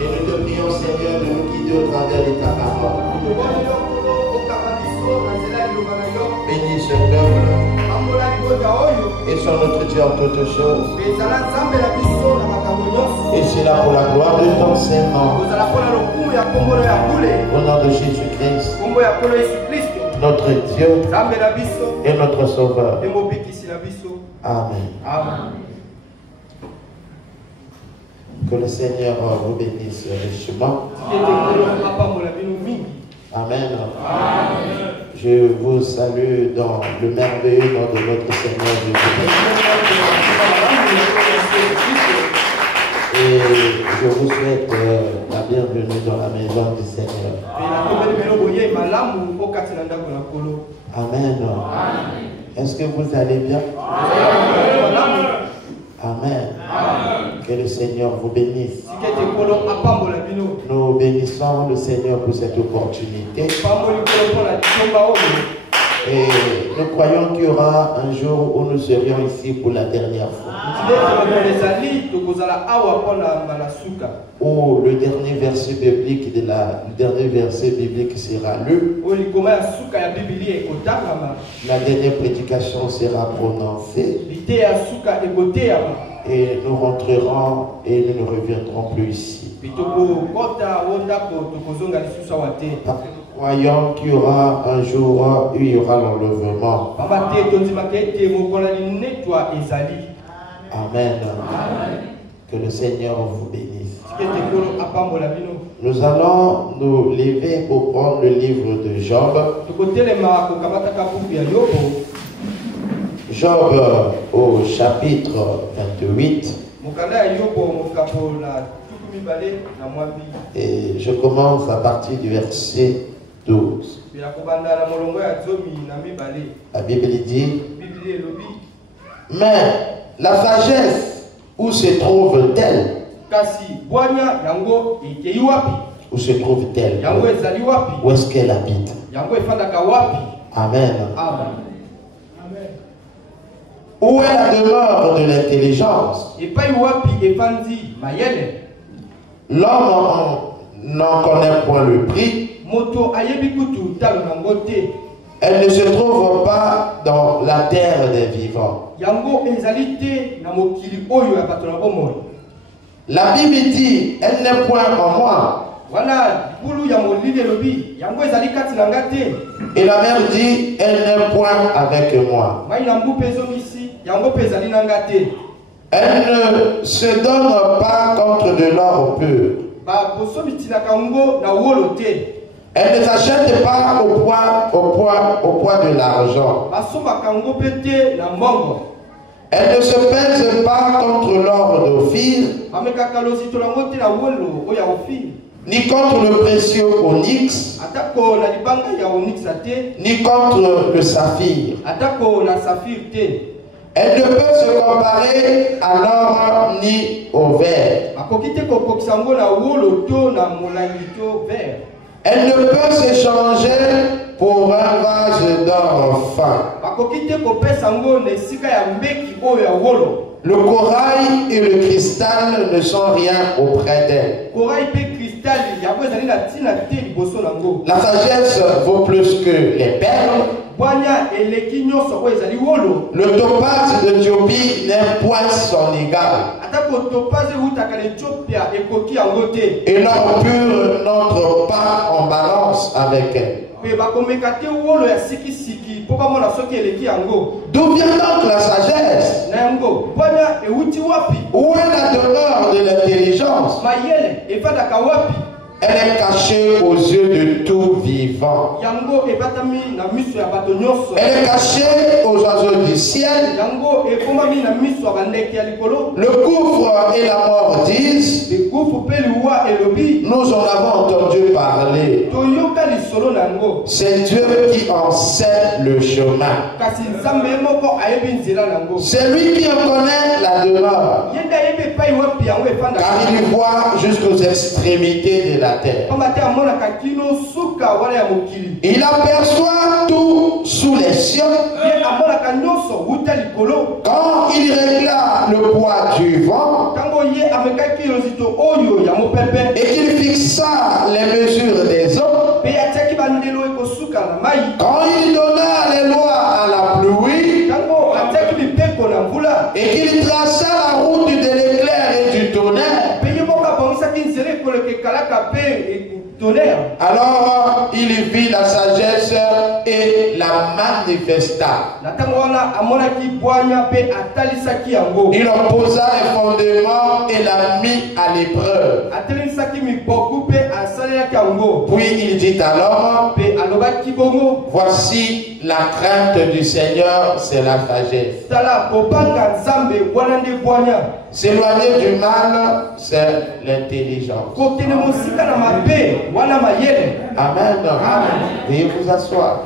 Et nous te prions, Seigneur, de nous guider au travers de ta parole. Bénis ce peuple et sois notre Dieu en toutes choses. Et c'est là pour la gloire de ton Saint-Nom. Au nom de Jésus-Christ, notre Dieu et notre Sauveur. Amen. Que le Seigneur vous bénisse richement. Amen. Je vous salue dans le merveilleux nom de notre Seigneur Jésus-Christ. Et je vous souhaite la bienvenue dans la maison du Seigneur. Amen. Est-ce que vous allez bien? Amen. Que le Seigneur vous bénisse. Nous bénissons le Seigneur pour cette opportunité. Et nous croyons qu'il y aura un jour où nous serions ici pour la dernière fois. Où le dernier verset biblique sera lu. La dernière prédication sera prononcée. Et nous rentrerons et nous ne reviendrons plus ici. Croyons qu'il y aura un jour où il y aura l'enlèvement. Amen. Que le Seigneur vous bénisse. Nous allons nous lever pour prendre le livre de Job. Job au chapitre 28. Et je commence à partir du verset 12. La Bible dit: mais la sagesse, où se trouve-t-elle? Où se trouve-t-elle? Où est-ce qu'elle habite? Amen. Où est la demeure de l'intelligence? L'homme n'en connaît point le prix. Elle ne se trouve pas dans la terre des vivants. La Bible dit: elle n'est point en moi. Et la mère dit: elle n'est point avec moi. Elle ne se donne pas contre de l'or pur. Elle ne s'achète pas au poids de l'argent. Elle ne se pèse pas contre l'or d'Ophir, ni contre le précieux onyx, ni contre le saphir. Elle ne peut se comparer à l'or ni au verre. Elle ne peut s'échanger pour un vase d'or fin. Le corail et le cristal ne sont rien auprès d'elle. La sagesse vaut plus que les perles. Le topaz d'Éthiopie n'est point son égal. Et l'or pur n'entre pas en balance avec elle. D'où vient donc la sagesse? Où est la demeure de l'intelligence? Elle est cachée aux yeux de tout vivant. Elle est cachée aux oiseaux du ciel. Le gouffre et la mort disent: nous en avons entendu parler. C'est Dieu qui en sait le chemin. C'est lui qui en connaît la demeure, car il voit jusqu'aux extrémités de la terre. Il aperçoit tout sous les cieux. Quand il régla le poids du vent, et qu'il fixa les mesures des eaux. Quand il donna les lois à la pluie et qu'il traça la route de l'éclair et du tonnerre, alors il vit la sagesse et la manifesta. Il en posa les fondements et l'a mis à l'épreuve. Puis il dit à l'homme, voici la crainte du Seigneur, c'est la sagesse. S'éloigner du mal, c'est l'intelligence. Amen. Veuillez vous asseoir.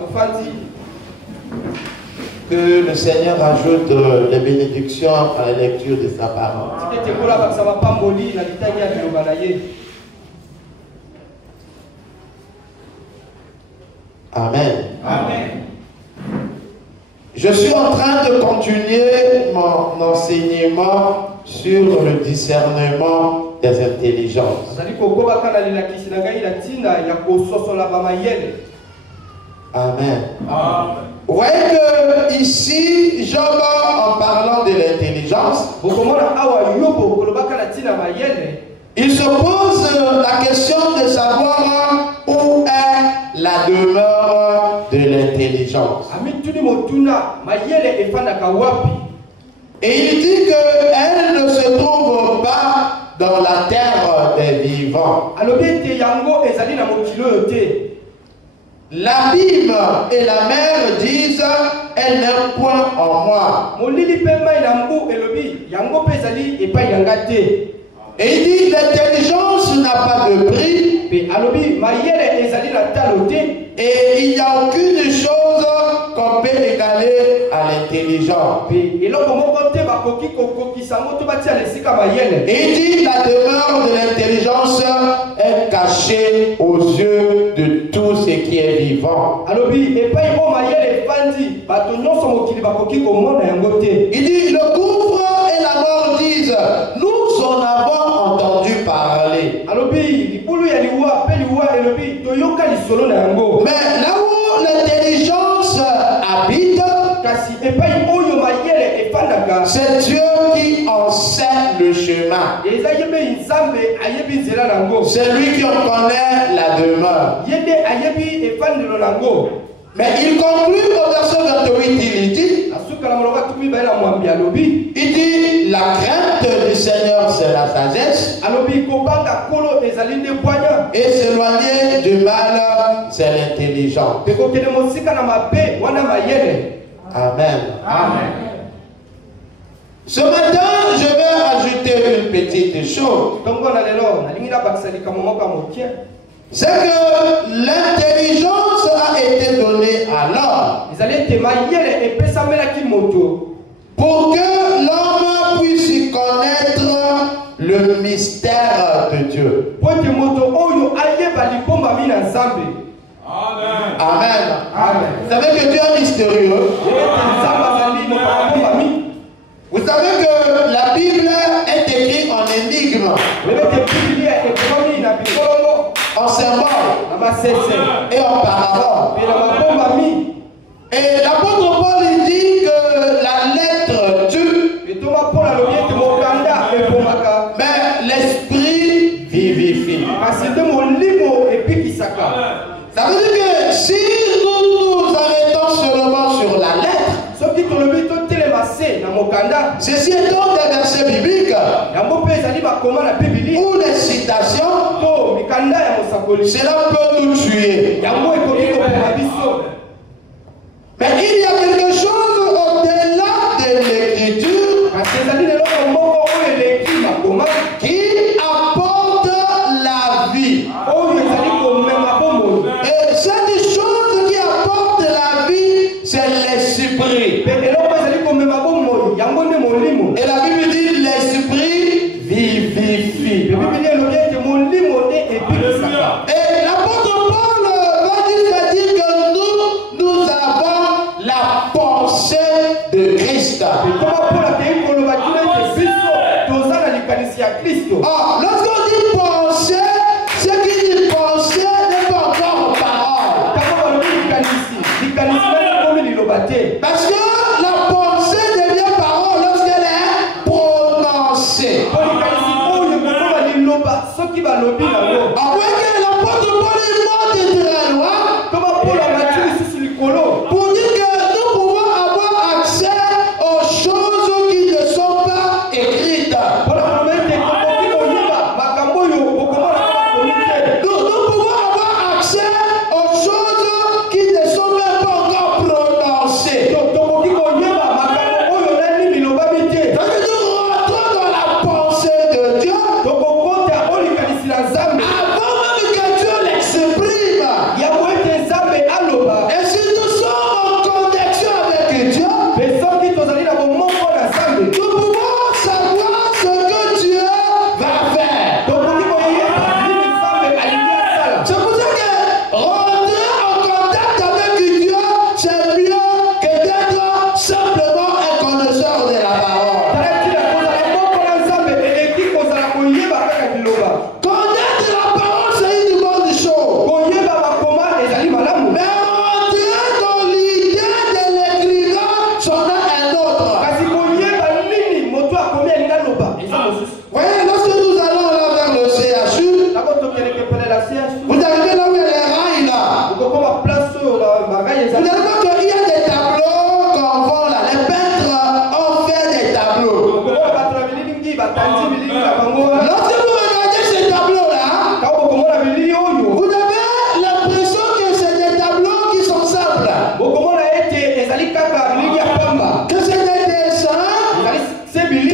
Que le Seigneur ajoute les bénédictions à la lecture de sa parole. Amen. Amen. Je suis en train de continuer mon enseignement sur le discernement des intelligences. Amen. Vous voyez que ici, Job, en parlant de l'intelligence, il se pose la question de savoir où est la demeure de l'intelligence. Et il dit qu'elle ne se trouve pas dans la terre des vivants. L'abîme et la mer disent, elle n'est point en moi. Et il dit, l'intelligence n'a pas de prix. Et il n'y a aucune chose qu'on peut égaler à l'intelligence. Et il dit, la demeure de l'intelligence est cachée aux yeux de tout ce qui est vivant. Il dit, le gouffre et la mort disent, nous en avons entendu parler. Mais là où l'intelligence habite, c'est Dieu qui en sait le chemin. C'est lui qui en connaît la demeure. Mais il conclut au verset 28, il dit, la crainte du Seigneur, c'est la sagesse. Et s'éloigner du mal, c'est l'intelligence. Amen. Amen. Ce matin, je vais ajouter une petite chose. C'est que l'intelligence a été donnée à l'homme pour que l'homme puisse connaître le mystère de Dieu. Amen. Amen. Vous savez que Dieu est mystérieux. Vous savez que la Bible est écrite en énigme, en symbole et en parabole. Et l'apôtre Paul dit que la lettre tue, mais l'esprit vivifie. Ça veut dire que si nous nous arrêtons seulement sur la lettre, ceci étant des versets bibliques ou des citations, cela peut nous tuer. Mais il y a quelque chose au-delà de l'écriture qui apporte la vie. Et cette chose qui apporte la vie, c'est l'esprit. Et la Bible dit l'esprit vivifie. Et l'apôtre Paul va dire que nous avons la porte. lorsqu'on dit penser, ce qui dit penser n'est pas encore en parole. Parce que la pensée devient parole lorsqu'elle est prononcée. Après que l'apôtre Paul est mort de très loin, pour dire que nous pouvons avoir accès aux choses qui ne sont pas écrites. Nous pouvons avoir accès aux choses qui ne sont même pas encore prononcées. Donc nous rentrons dans la pensée de Dieu. Avant même que Dieu l'exprime. Et si nous sommes en connexion avec Dieu, nous pouvons savoir ce que Dieu va faire. C'est pour ça que rentrer en contact avec Dieu, c'est mieux que d'être simplement un connaisseur de la parole. Connaître la parole, c'est une bonne chose. Mais rentrer dans l'idée de l'écrivain, c'en est un autre. Voyez, lorsque nous allons là vers le CHU, vous arrivez là où il y a les rails là. Vous allez voir qu'il y a des tableaux qu'on vend là. Les peintres ont fait des tableaux. Lorsque vous regardez ces tableaux là, vous avez l'impression que c'est des tableaux qui sont simples. Que c'est des dessins, que c'est des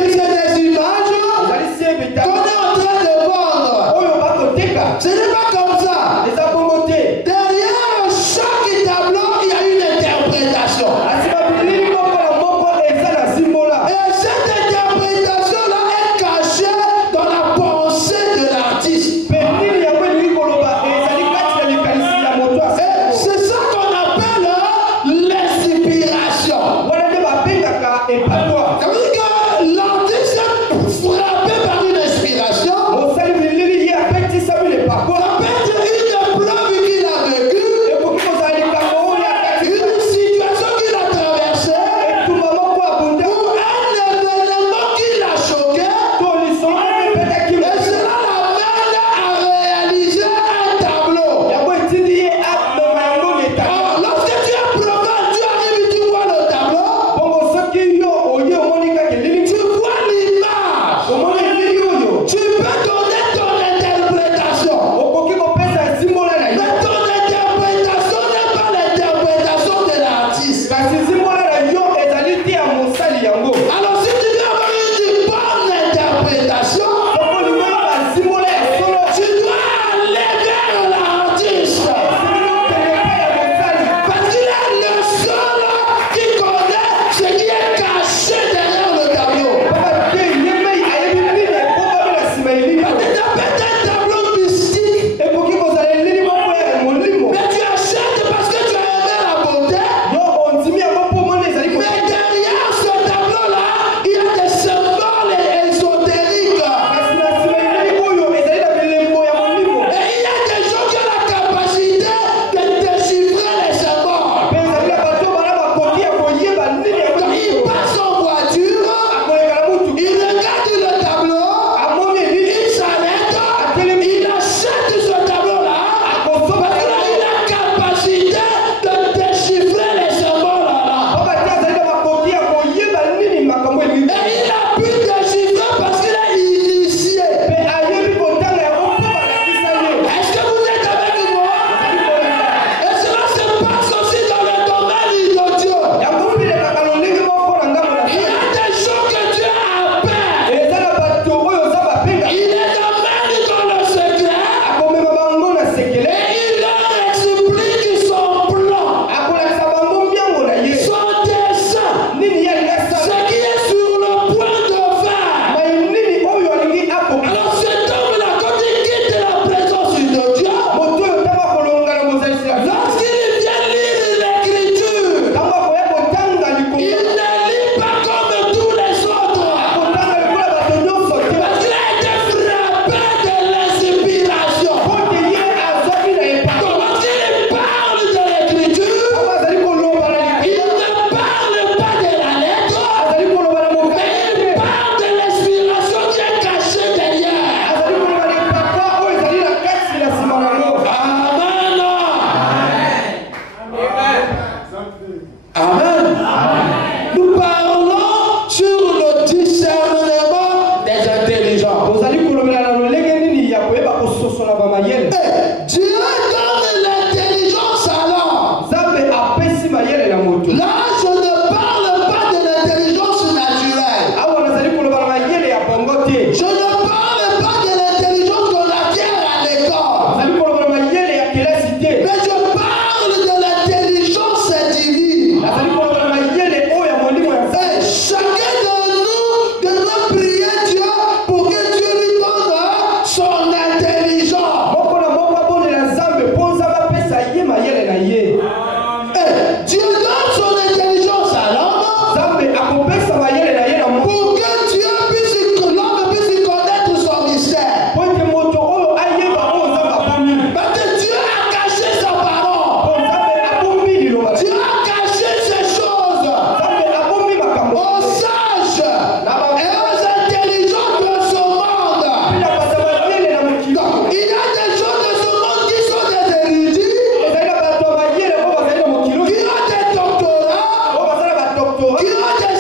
images qu'on est en train de vendre. Ce n'est pas comme ça. Derrière chaque tableau, il y a une interprétation. Et cette interprétation-là est cachée dans la pensée de l'artiste. Et c'est ça qu'on appelle l'inspiration. Ça veut dire que l'artiste est frappé par une inspiration. Ça peut être une preuve qu'il a vécue, une situation qu'il a traversée, ou un événement qui l'a choqué. Et cela l'amène à réaliser un tableau. Alors, lorsque tu es prophète, tu arrives et tu vois le tableau, tu vois l'image. Tu peux donner ton interprétation. Mais ton interprétation n'est pas l'interprétation de l'artiste. Alors si tu veux avoir une bonne interprétation, tu dois aller vers l'artiste. Parce qu'il est le seul qui connaît ce qui est caché derrière le tableau. Peut-être un tableau mystique, mais tu achètes parce que tu as aimé la beauté. Mais derrière ce tableau-là, il y a des symboles ésotériques. Et il y a des gens qui ont la capacité de déchiffrer les symboles. Quand il passe en voiture, il regarde le tableau, il s'arrête, il achète ce tableau-là, parce qu'il a eu la capacité de déchiffrer les symboles là. Et il a pu déchiffrer parce qu'il est initié. Est-ce que vous êtes avec moi? Et cela se passe aussi dans le domaine de Dieu. Il y a des gens que Dieu appelle. Il les amène dans le secret et il leur explique son plan, son dessein, ce qui est sur le point de faire. Alors cet homme-là, quand il quitte la présence de Dieu, lorsqu'il vient lire l'écriture, il ne lit pas comme tous les autres. Parce qu'il a Je ne parle pas de l'intelligence qu'on acquiert à l'école. Mais je parle de l'intelligence divine. Et chacun de nous devrait prier Dieu pour que Dieu lui donne son intelligence. Et Dieu donne son intelligence à l'homme pour que Dieu puisse, l'homme puisse connaître son mystère. Parce que Dieu a caché sa parole. Dieu a caché ces choses aux sages et aux intelligents de ce monde. Donc, il y a des gens de ce monde qui sont des érudits, qui ont des doctorats,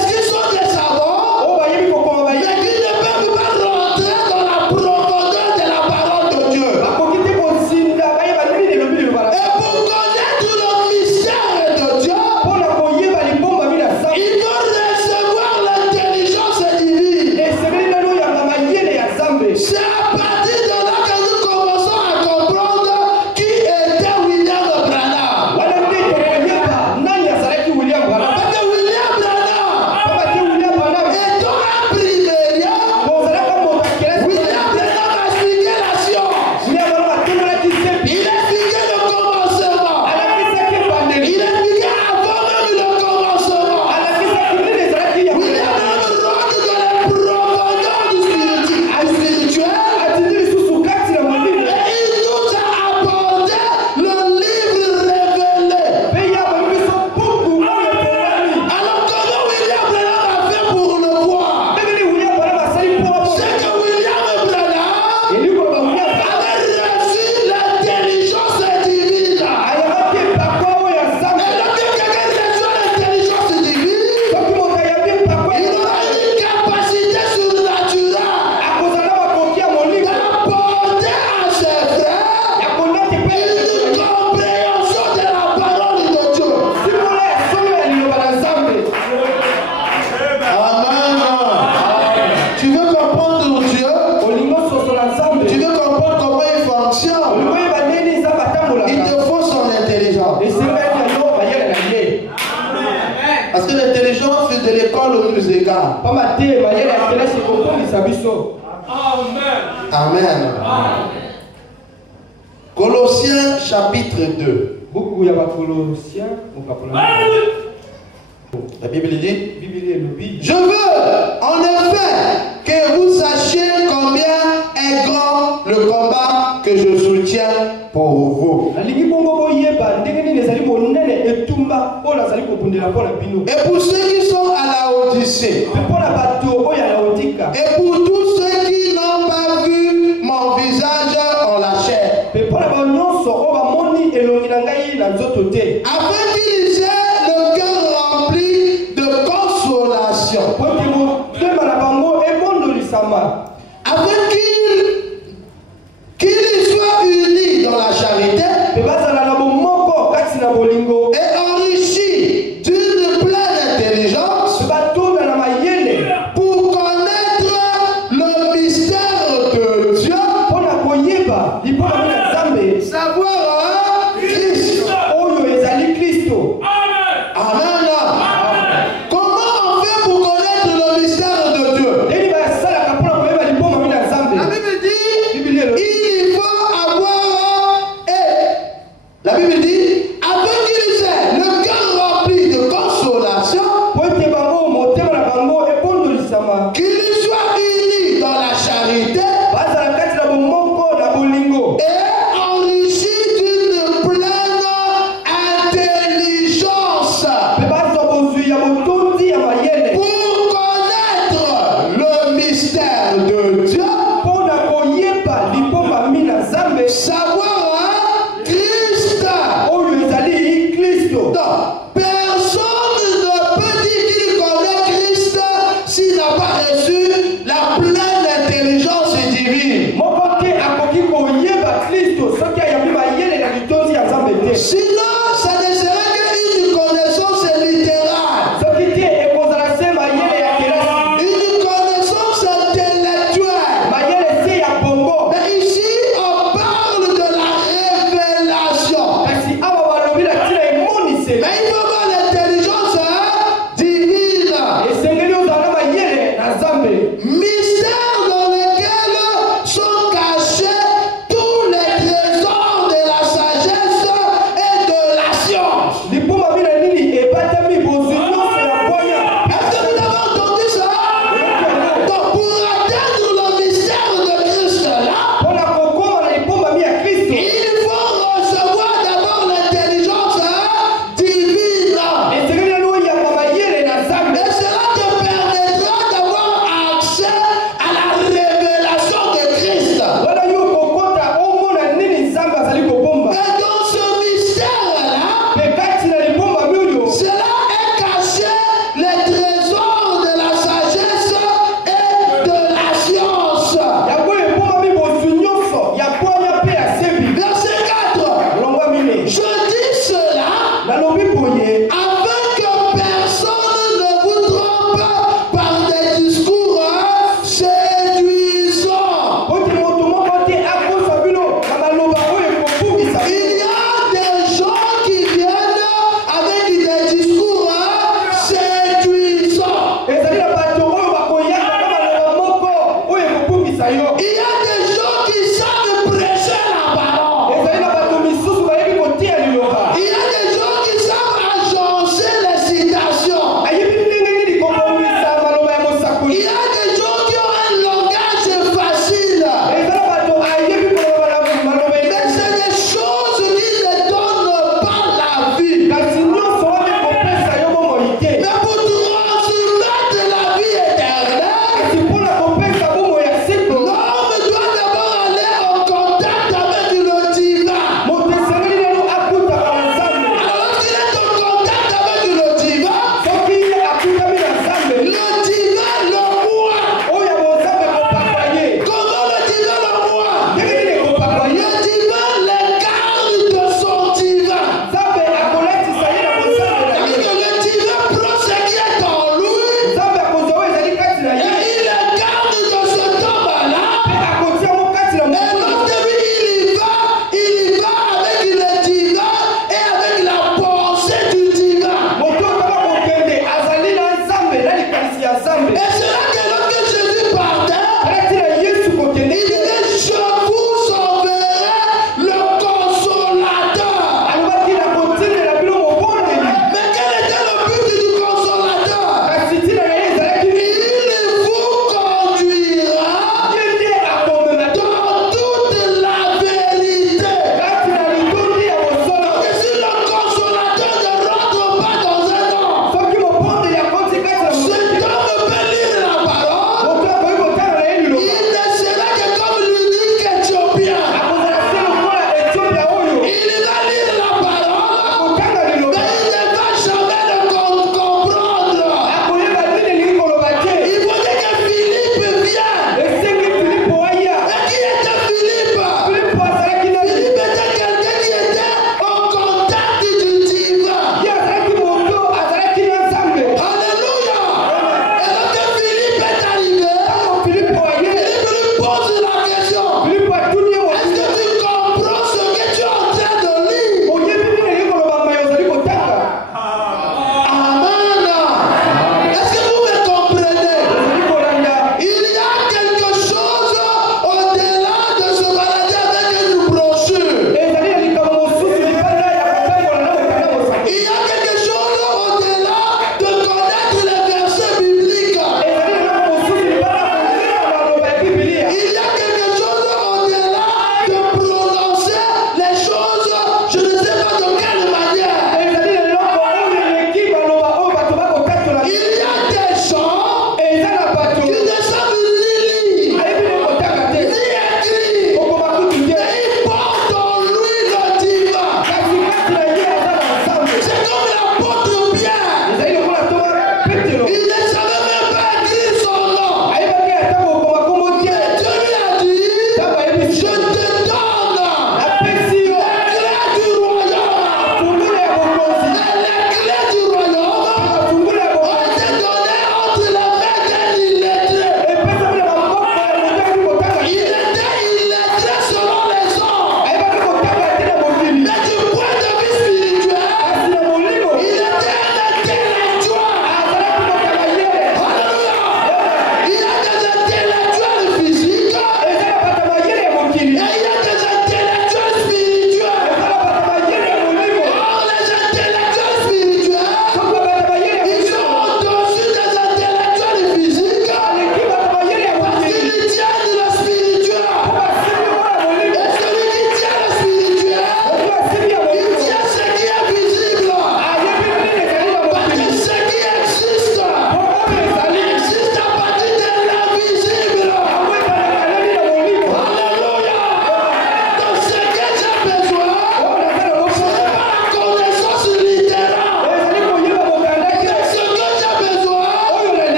qui sont des savants, mais qui ne peuvent pas rentrer dans la profondeur de la parole de Dieu. Et pour connaître le mystère de Dieu, il faut recevoir l'intelligence divine. C'est à partir de là que nous commençons à comprendre qui était William Branham. Parce que William Branham, étant un primaire, William Branham a expliqué la science. Il a expliqué le commencement. Il a expliqué avant même le commencement. William Branham rentre dans les profondeurs du spirituel. Et il nous a apporté le livre révélé. Alors comment William Branham a fait pour le voir? C'est que William Branham avait reçu l'intelligence divine. Et lorsque quelqu'un reçoit l'intelligence divine, il aura une capacité surnaturelle d'apporter à ses frères une compréhension de la parole de Dieu. Amen. Tu veux comprendre Dieu? Tu veux comprendre comment il fonctionne? Il te faut son intelligence. Parce que l'intelligence, c'est de l'école où nous égale. Amen. Colossiens chapitre 2. La Bible dit: je veux en effet que vous sachiez combien est grand le combat que je soutiens pour vous. Et pour ceux qui sont à la Odyssée, et pour tous ceux qui n'ont pas vu mon visage en la chair, afin qu'ils aient le cœur rempli de consolation, afin qu'ils soient unis dans la charité et enrichis d'une pleine intelligence pour connaître le mystère de Dieu, savoir Christ. Amen. Comment on fait pour connaître le mystère de Dieu? La Bible dit il faut avoir. La Bible dit afin qu'ils aient le cœur rempli de consolation, qu'ils soient unis dans la charité et enrichis d'une pleine intelligence pour connaître le mystère de Dieu, savoir Christ. Donc, personne ne peut dire qu'il connaît Christ s'il n'a pas reçu la pleine intelligence divine. Sinon, ça ne serait qu'une connaissance littérale, une connaissance intellectuelle. Il y a des gens qui savent prêcher la parole. Il y a des gens qui savent agencer les citations. Il y a des gens qui ont un langage facile. Mais c'est des choses qui ne donnent pas la vie. Mais pour transmettre la vie éternelle, l'homme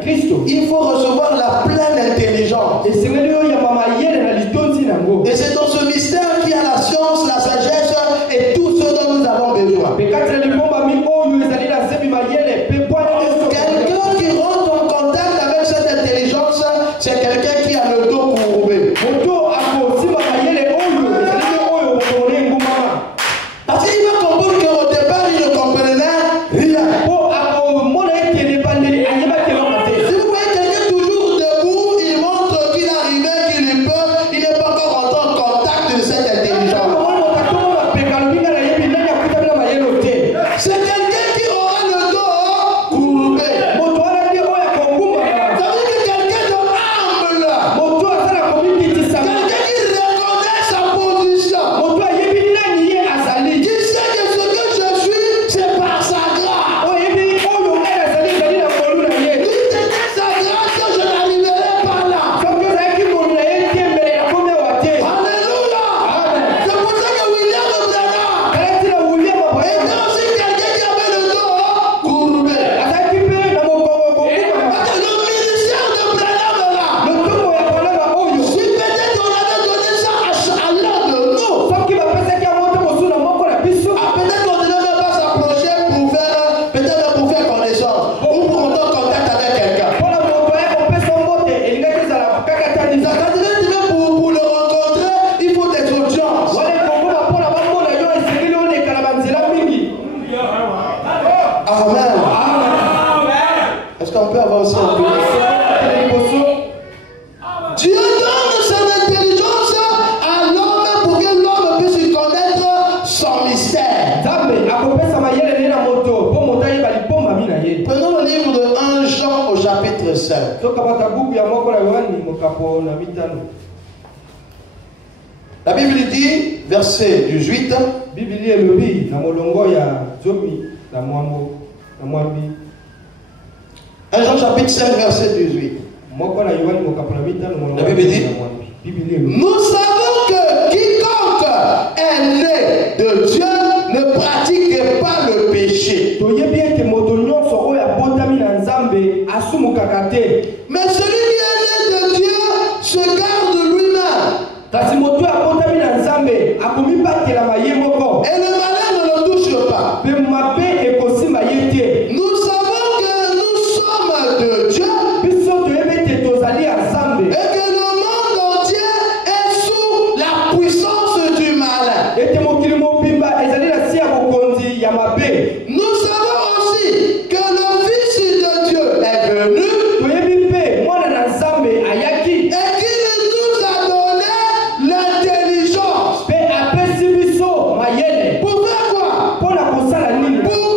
Christ. Il faut recevoir la pleine intelligence. Et c'est dans ce mystère qu'il y a la science, la sagesse et tout ce dont nous avons besoin. Quelqu'un qui rentre en contact avec cette intelligence, c'est quelqu'un qui a le dos courbé. Parce qu'il va comprendre qu'au départ, il ne comprenait rien. Si vous voyez quelqu'un toujours debout, il montre qu'il est arrivé, qu'il peut, il n'est pas encore rentré en contact de cette intelligence. C'est quelqu'un qui aura le dos courbé. Ça veut dire que quelqu'un de humble, quelqu'un qui reconnaît sa position, qui sait que ce que je suis, c'est par sa grâce. Il tenait sa grâce que je n'arriverai pas là. Alléluia. C'est pour ça que William Branham était aussi quelqu'un qui avait le dos courbé. Le ministère de Branham là, si peut-être on avait donné ça à l'un de nous, peut-être qu'on ne devait même pas s'approcher peut-être pour faire connaissance ou pour entrer en contact avec quelqu'un. Pour le rencontrer, il faut des audiences. Amen. Est-ce qu'on peut avancer un peu? Dieu donne son intelligence à l'homme pour que l'homme puisse y connaître son mystère. Prenons le livre de 1 Jean au chapitre 5. La Bible dit, verset 18, 1 Jean chapitre 5, verset 18. La Bible dit, nous savons que quiconque est né de Dieu ne pratique pas le péché. Mais celui qui est né de Dieu se garde lui-même. Et le malin ne le touche pas. Nous savons que nous sommes de Dieu et que le monde entier est sous la puissance du malin. Nous savons aussi que le Fils de Dieu est venu et qu'il nous a donné l'intelligence. Pour faire quoi? Pour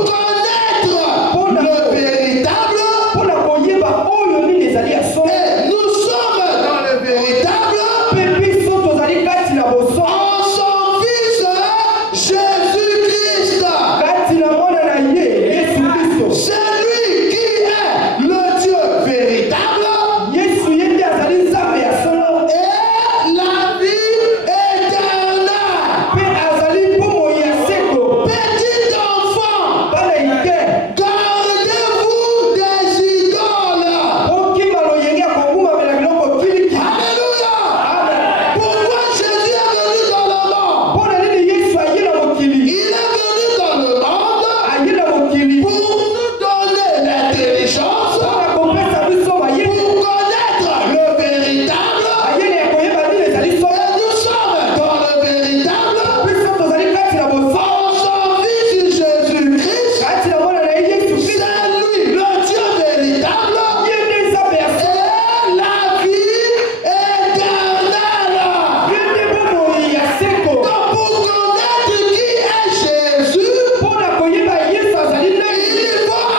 connaître le véritable. Et nous sommes dans le véritable en son Fils Jésus-Christ. C'est lui qui est le Dieu véritable et la vie éternelle. Petit enfant, gardez-vous des idoles. Alléluia. Pourquoi Jésus est venu dans le monde? Il est venu dans le monde pour nous donner l'intelligence, pour connaître le véritable. Et nous sommes dans le véritable en son Fils Jésus-Christ. C'est lui le Dieu véritable et la vie éternelle. Donc pour connaître qui est Jésus, il faut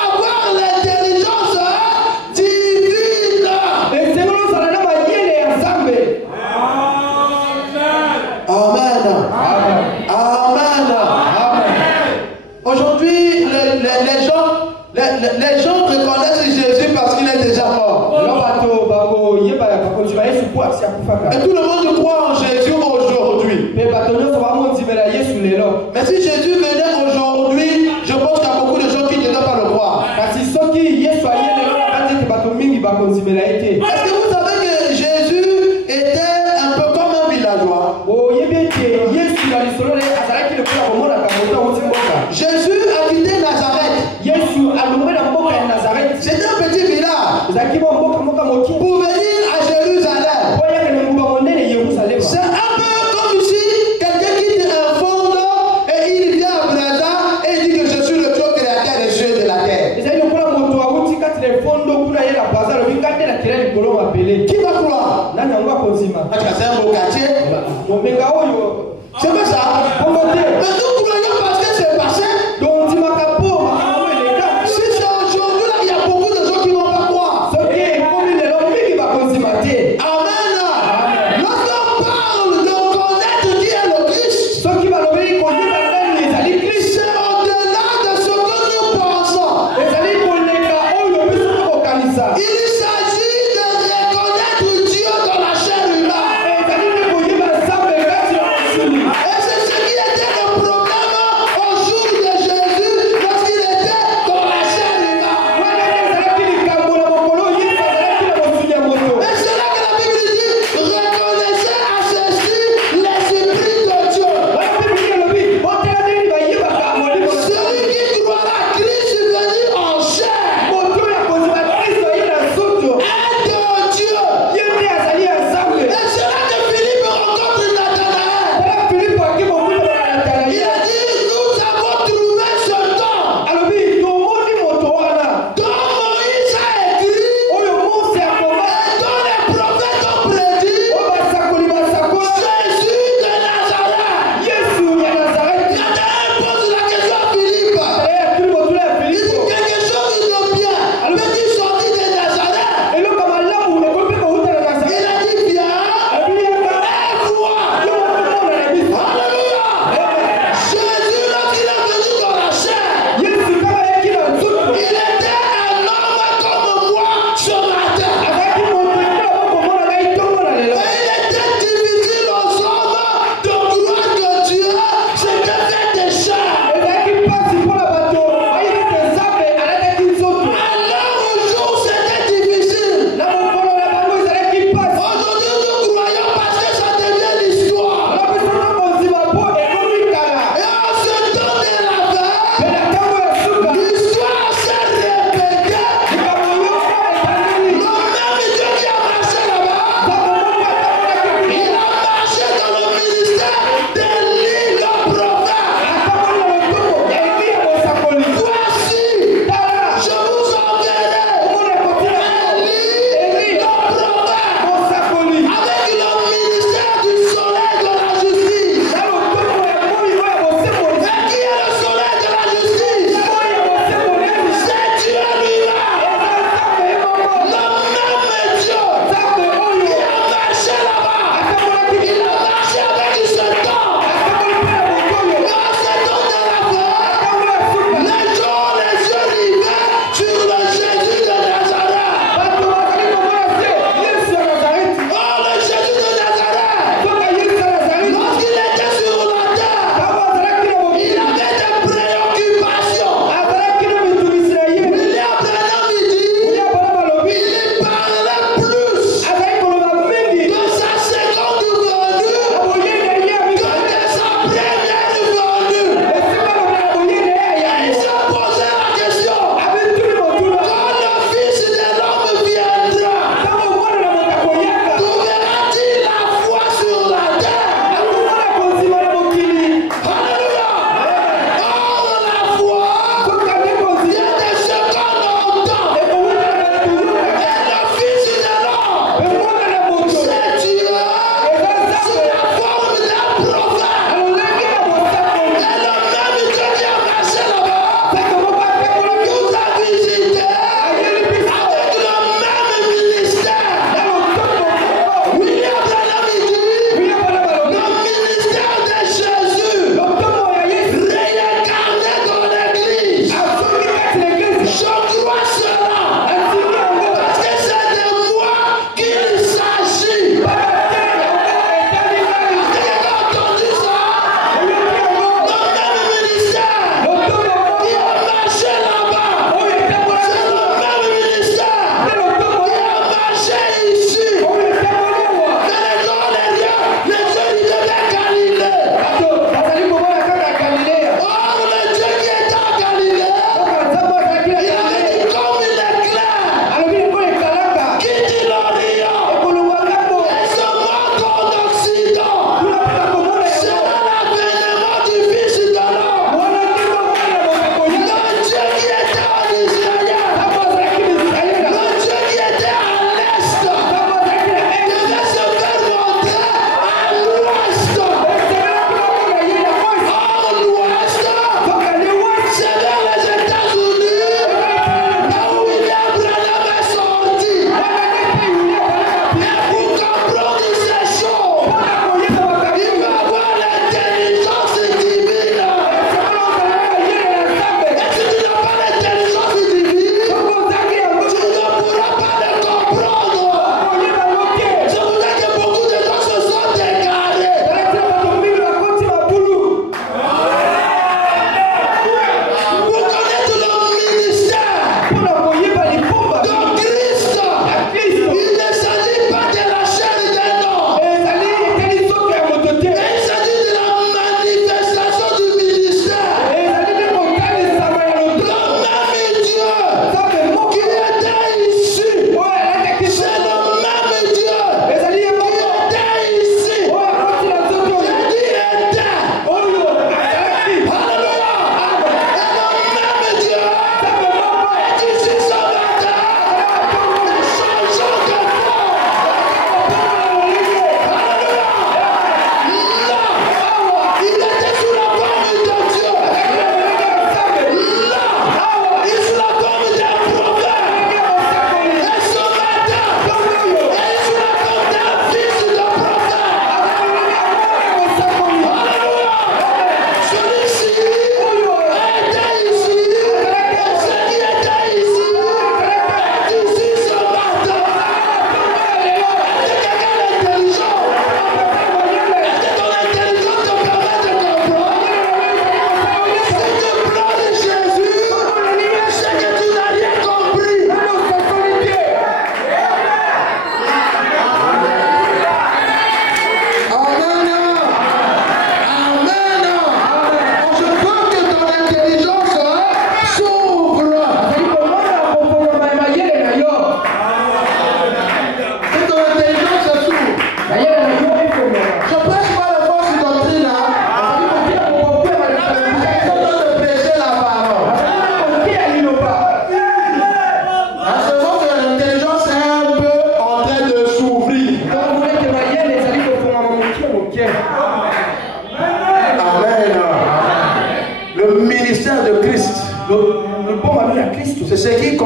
avoir l'intelligence divine. Amen. Amen. Aujourd'hui, les gens reconnaissent Jésus parce qu'il est déjà mort. Et tout le monde croit en Jésus aujourd'hui. Mais si Jésus venait aujourd'hui, je pense qu'il y a beaucoup de gens qui ne doivent pas le croire. Est-ce que vous savez que Jésus était un peu comme un villageois? Jésus a quitté Nazareth. C'était un petit village pour venir à Jérusalem. C'est un peu comme si quelqu'un quitte un fond et il vient à Brazza et il dit que je suis le Dieu créateur des cieux et de la terre. Qui va croire? C'est un beau quartier. C'est pas ça. Mais nous croyons parce que c'est passé. Si c'est aujourd'hui, là, il y a beaucoup de gens qui ne vont pas croire. Amen. Lorsqu'on parle de connaître qui est le Christ, c'est au-delà de ce que nous pensons. Il s'agit de reconnaître Dieu dans la chair humaine.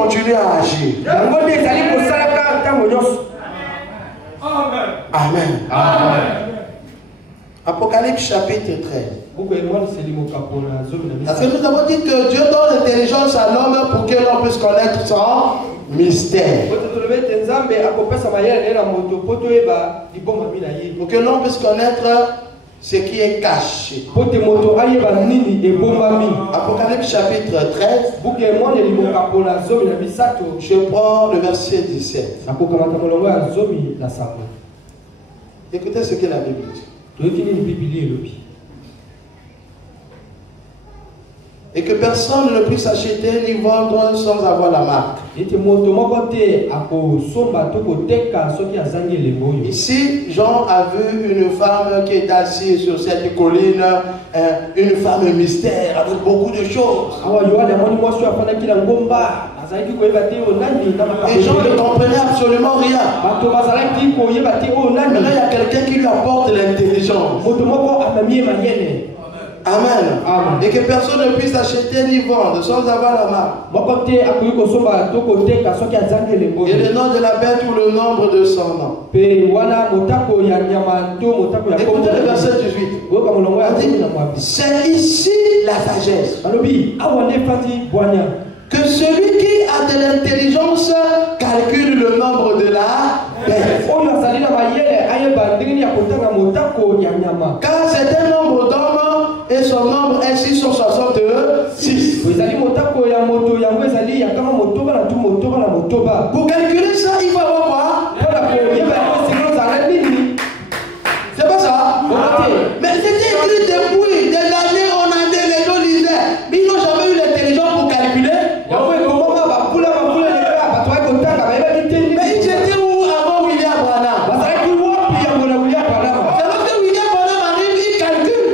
continuer à agir. Amen. Amen. Apocalypse chapitre 13. Parce que nous avons dit que Dieu donne l'intelligence à l'homme pour que l'on puisse connaître son mystère. Pour que l'on puisse connaître ce qui est caché. Apocalypse chapitre 13. Je prends le verset 17. Écoutez ce que la Bible dit. Et que personne ne puisse acheter ni vendre sans avoir la marque. Ici, Jean a vu une femme qui est assise sur cette colline, une femme mystère avec beaucoup de choses. Et Jean ne comprenait absolument rien. Mais là, il y a quelqu'un qui lui apporte l'intelligence. Amen. Amen. Et que personne ne puisse acheter ni vendre sans avoir la marque. Et le nom de la bête ou le nombre de son nom. Écoutez le verset 18. C'est ici la sagesse. Que celui qui a de l'intelligence calcule le nombre de la bête. Car c'est un nombre d'hommes et son nombre est 666. Pour calculer ça, il faut avoir quoi? C'est pas ça? Mais c'était écrit depuis des années, on a des légions lisaient. Mais ils n'ont jamais eu l'intelligence pour calculer. Mais ils étaient où avant William Branham? C'est lorsque William Branham arrive, il calcule.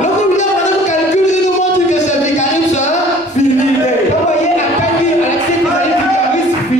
Lorsque William Branham calcule, il nous montre que c'est vicarisme fini.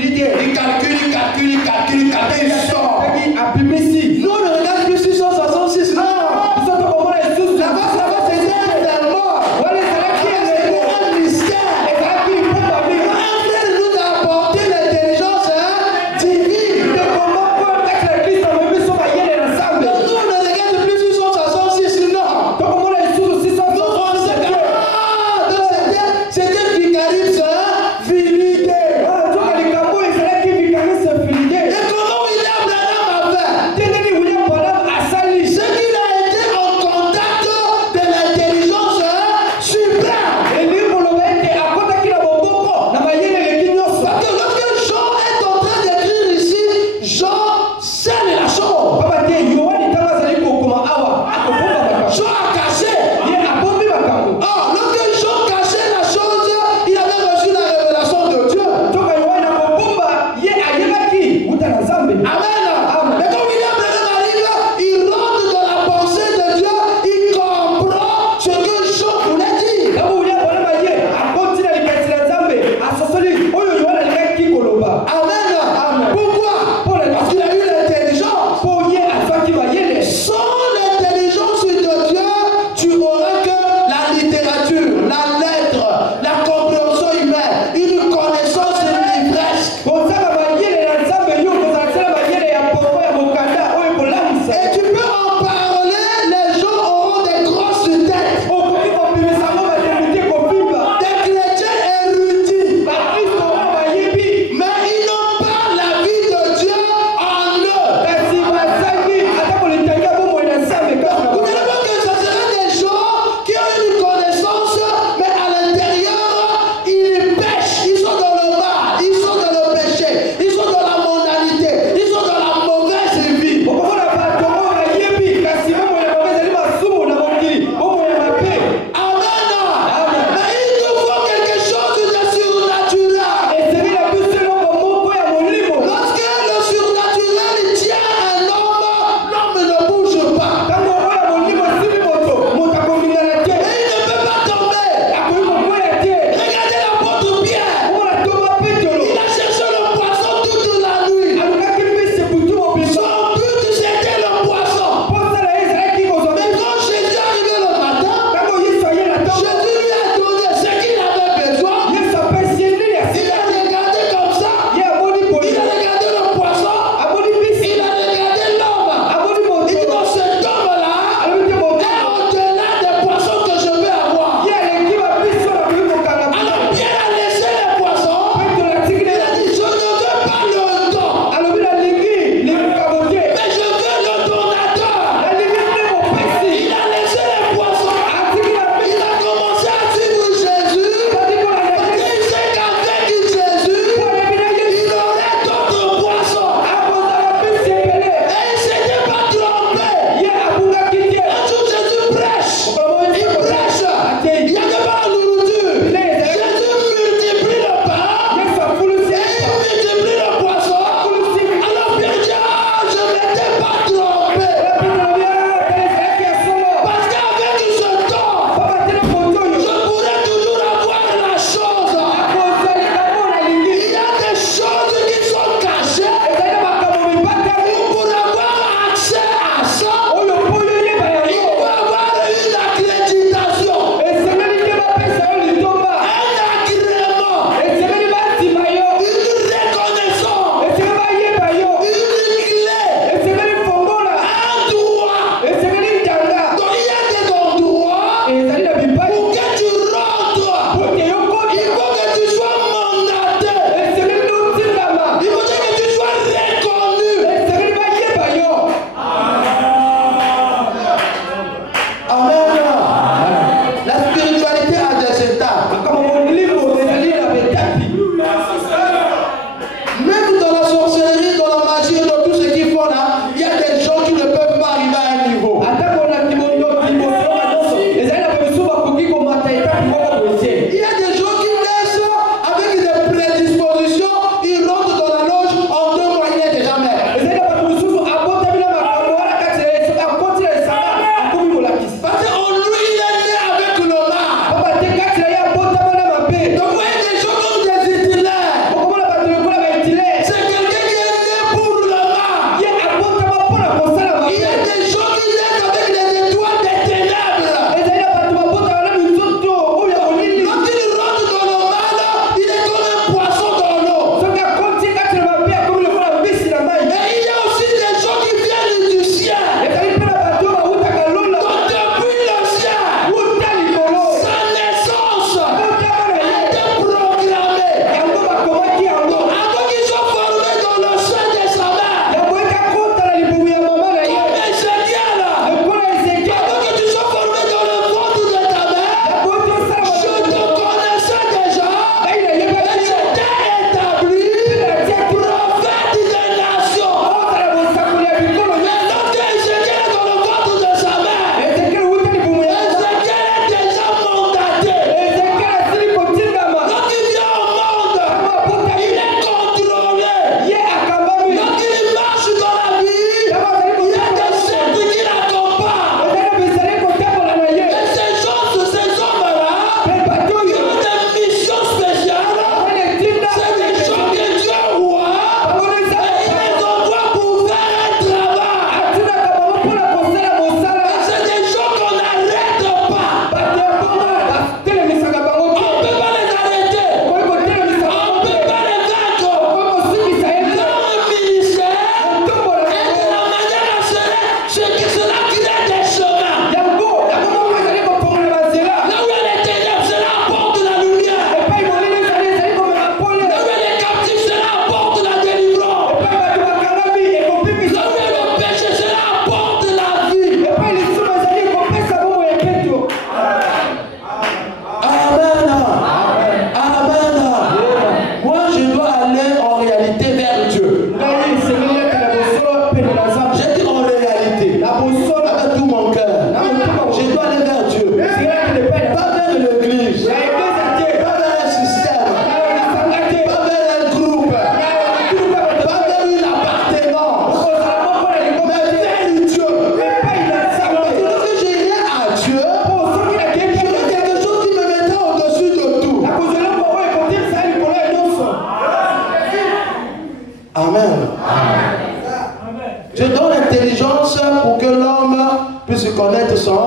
puisse connaître son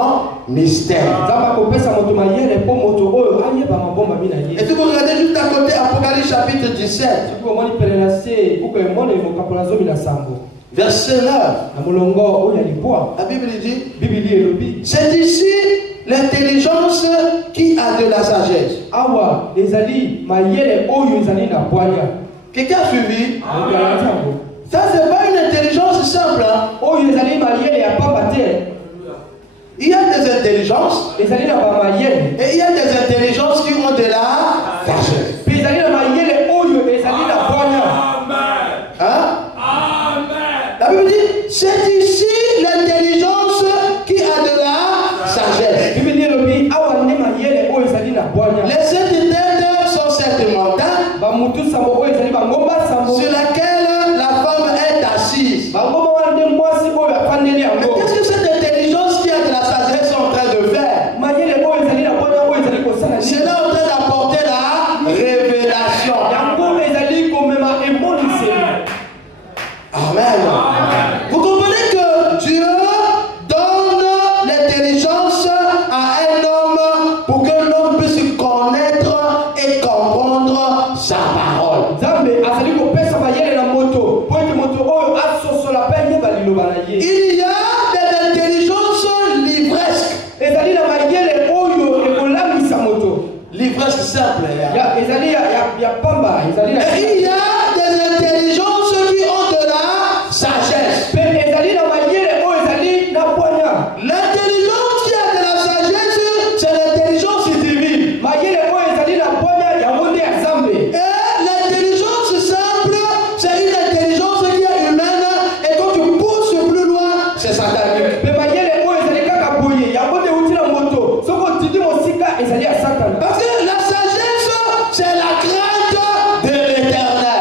mystère. Et si vous regardez juste à côté, Apocalypse chapitre 17, verset 9, la Bible dit, c'est ici l'intelligence qui a de la sagesse. Quelqu'un a suivi? Ça, c'est pas une intelligence simple. Hein? Il y a des intelligences et il y a des intelligences qui ont de la sagesse. Hein? La Bible dit, c'est ici l'intelligence qui a de la sagesse. Les sept têtes sont sept montagnes sur laquelle la femme est assise. Mais qu'est-ce que cette intelligence qui a de la sagesse est en train de faire? C'est là en train d'apporter la révélation. Amen. Vous comprenez que Dieu donne l'intelligence à un homme pour que l'homme puisse connaître et comprendre sa parole. Il y a des intelligences livresques. Livresques simples. Et il y a des intelligences qui ont de la sagesse. L'intelligence qui a de la sagesse, c'est l'intelligence divine. Et l'intelligence simple, c'est une intelligence qui est humaine. Et quand tu pousses plus loin, c'est satanique. Parce que la sagesse, c'est la crainte de l'éternel.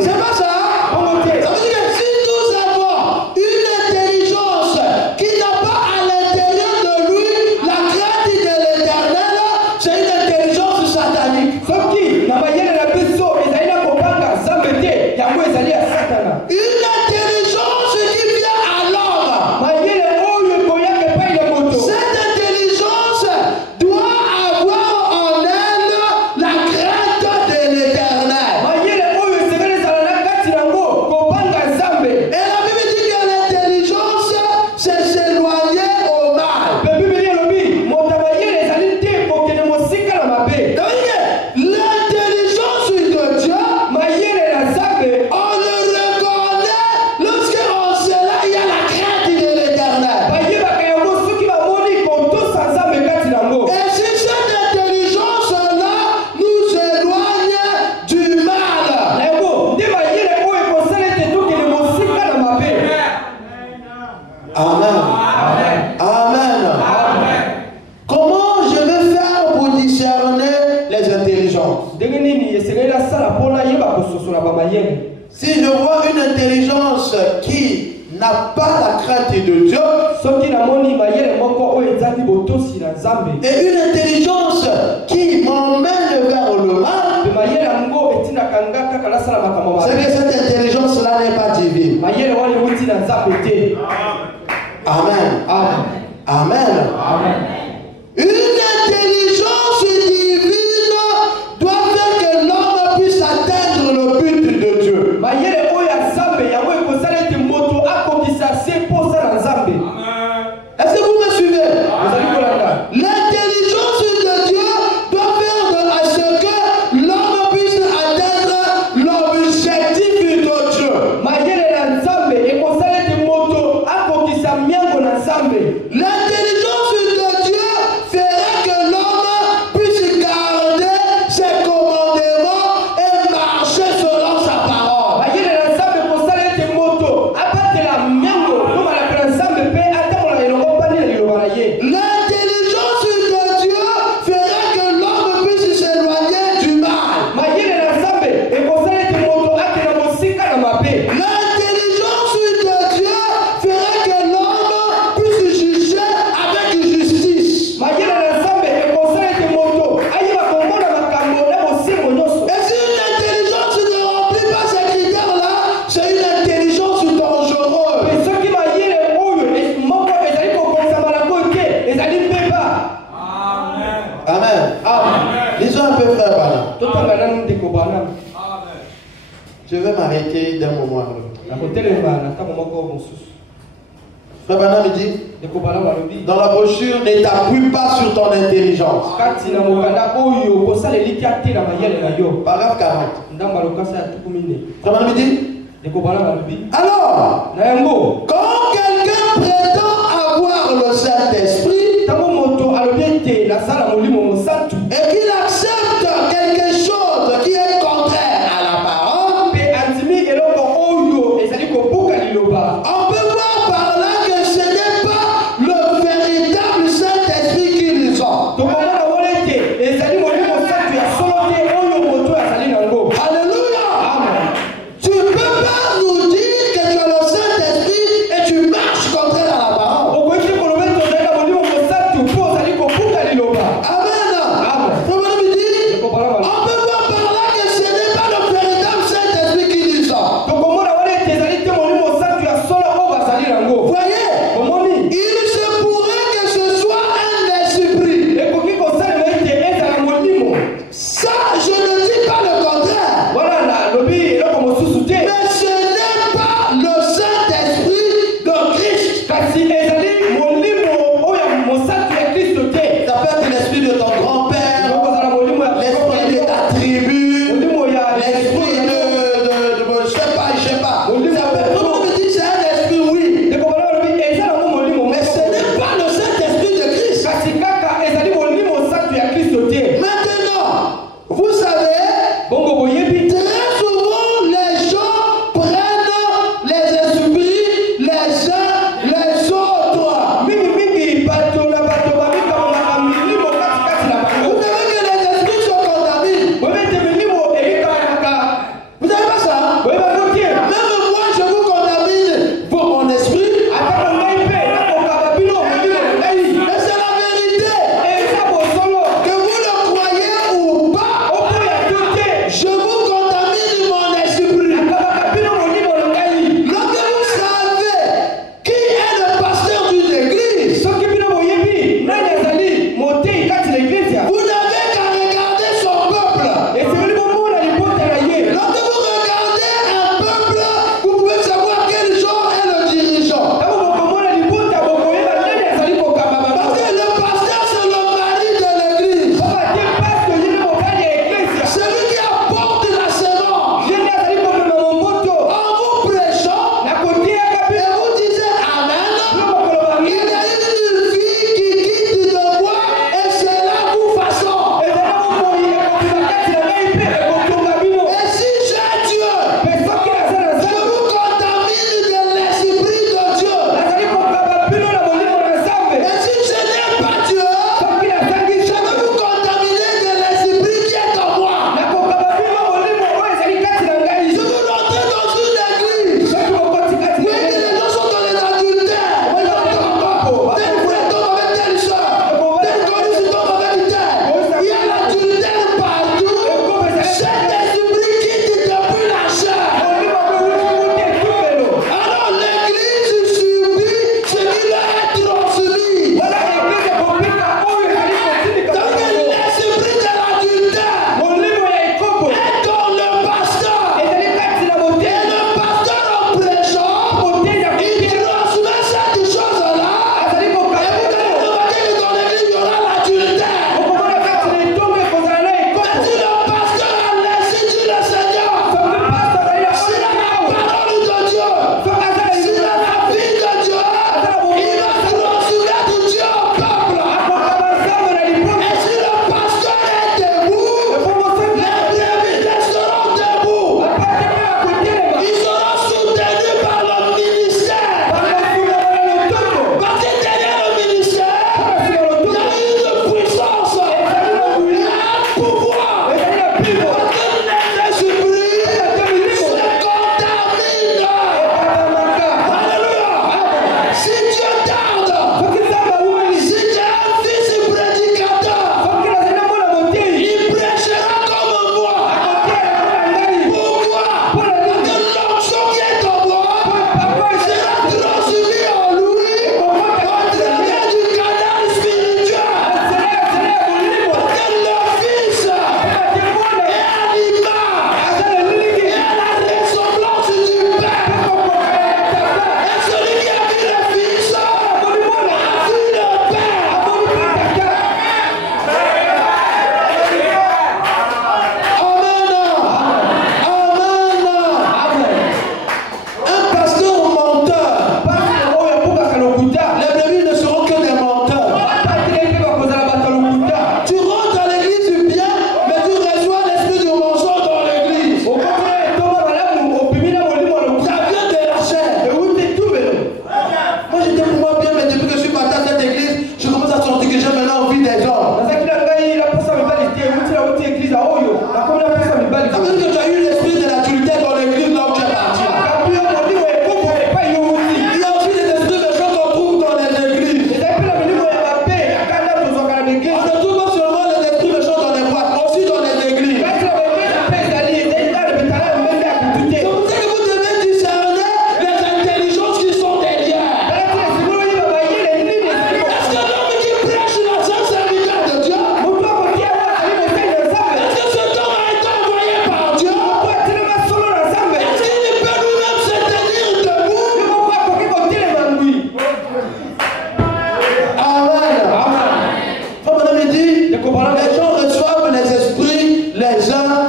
C'est pas ça? Ça veut dire que si nous avons une intelligence qui n'a pas à l'intérieur de lui la crainte de l'éternel, c'est une intelligence satanique. Une intelligence qui vient à l'homme. Cette intelligence doit avoir en elle la crainte de l'éternel. Et la Bible dit que l'intelligence, c'est s'éloigner au mal. L'intelligence de Dieu, on le reconnaît lorsqu'en cela il y a la crainte de l'éternel. Et si cette intelligence-là nous éloigne du mal, Amen. Amen. Comment je vais faire pour discerner les intelligences? Si je vois une intelligence qui n'a pas la crainte de Dieu et une intelligence qui m'emmène vers le mal, c'est que cette intelligence-là n'est pas divine. Amen. Amen. Une intelligence divine doit faire que l'homme puisse atteindre le but de Dieu. Est-ce que vous me suivez? L'intelligence de Dieu doit faire à ce que l'homme puisse atteindre l'objectif de Dieu. L'intelligence Je vais m'arrêter d'un moment à l'autre. Frère Branham me dit, dans la brochure, ne t'appuie pas sur ton intelligence. Paragraphe 40. Frère Branham me dit, alors, quand quelqu'un prétend avoir le Saint-Esprit et qu'il accepte quelque chose qui est contraire à la parole, on peut voir par là que ce n'est pas le véritable Saint-Esprit qu'ils ont. Alléluia. Tu ne peux pas nous dire que tu as le Saint-Esprit et tu marches contraire à la parole.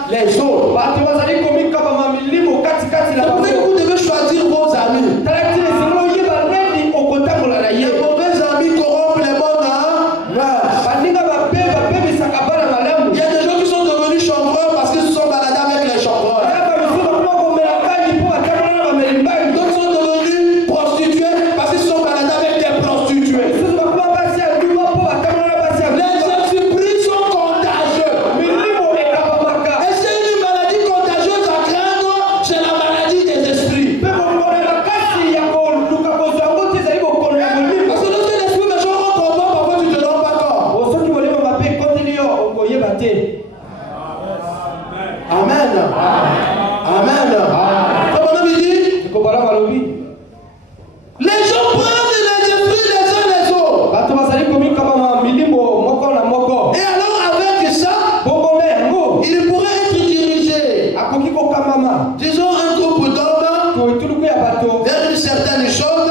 les autres. C'est pour ça que vous devez choisir vos amis. Les mauvais amis corrompent les bons âmes. Il y a des gens qui sont devenus chanvreurs parce qu'ils se sont baladés avec les chanvreurs. D'autres sont devenus prostituées parce qu'ils se sont baladés avec des prostituées. Les esprits sont contagieux. Et c'est une maladie contagieuse à craindre, c'est la maladie des esprits. Parce que lorsque l'esprit méchant rentre en toi, parfois tu ne te rends pas compte. Amen. Amen. Comme on a dit, les gens prennent les esprits les uns les autres. Et alors avec ça, il pourrait être dirigé. Disons un groupe d'hommes vers une certaine chose,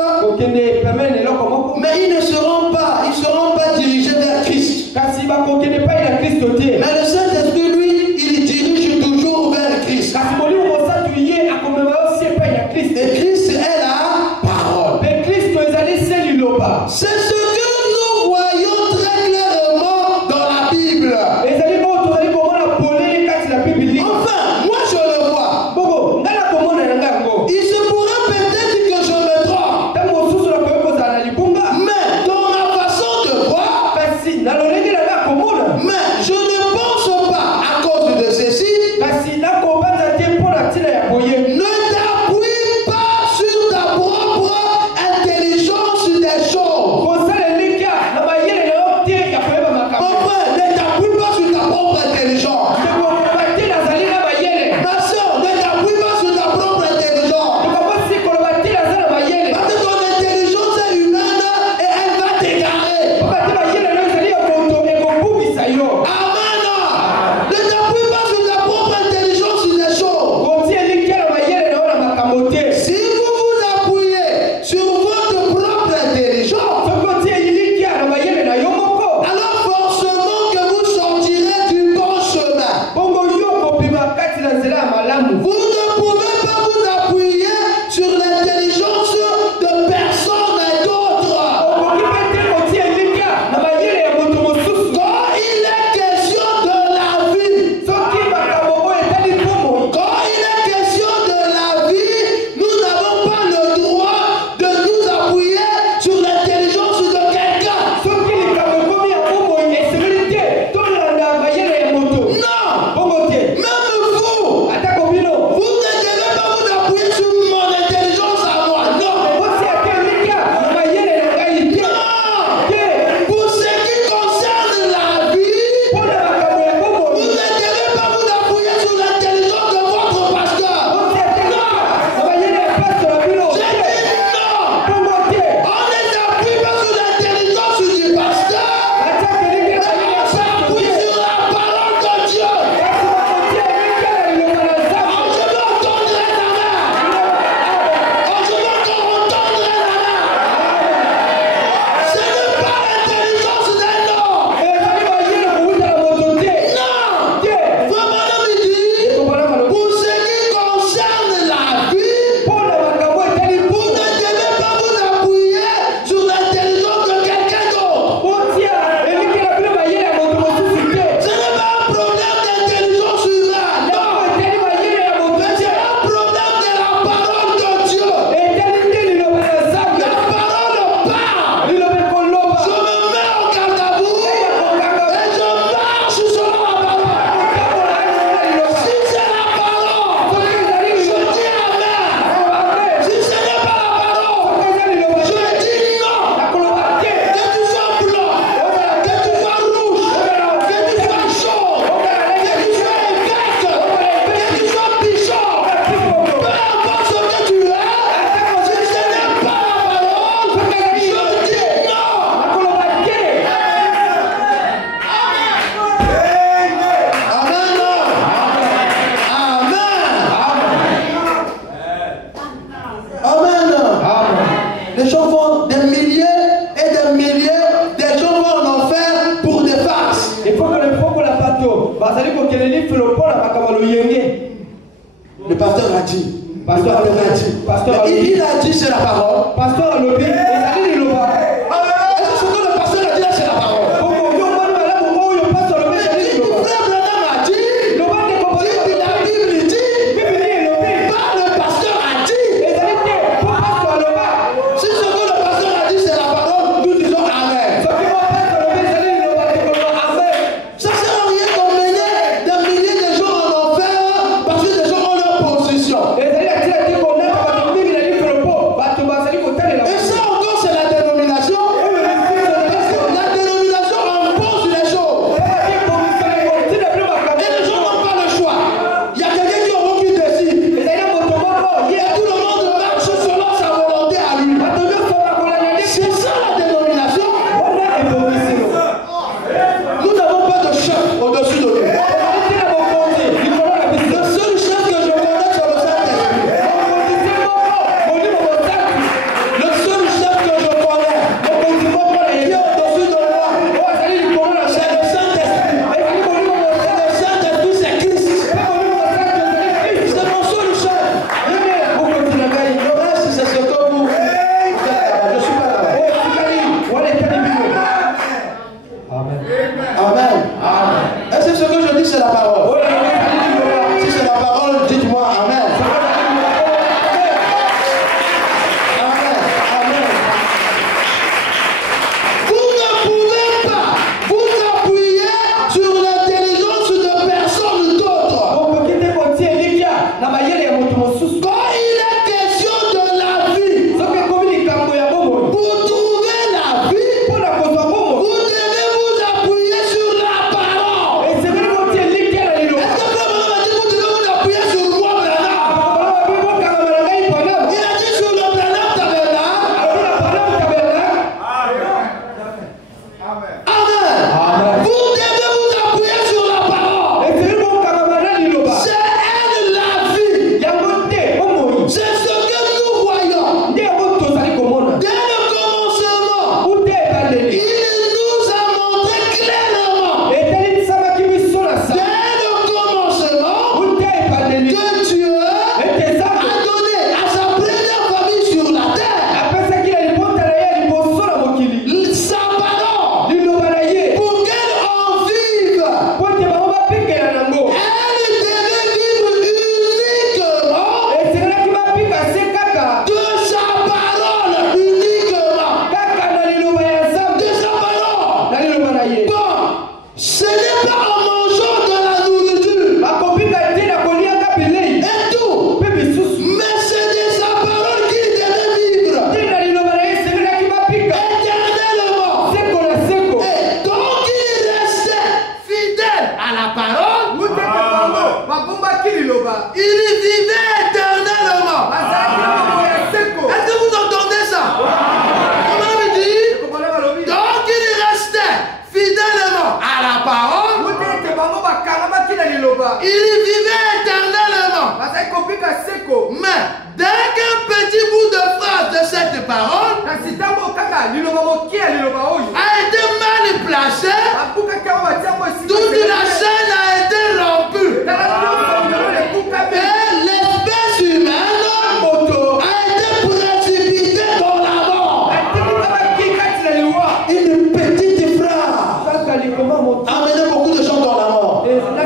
mais ils ne seront pas dirigés vers Christ. Mais le Saint-Esprit, lui, il dirige toujours vers Christ. Le pasteur a dit. Il a dit c'est la parole. Est-ce que ce que le pasteur a dit là c'est la parole?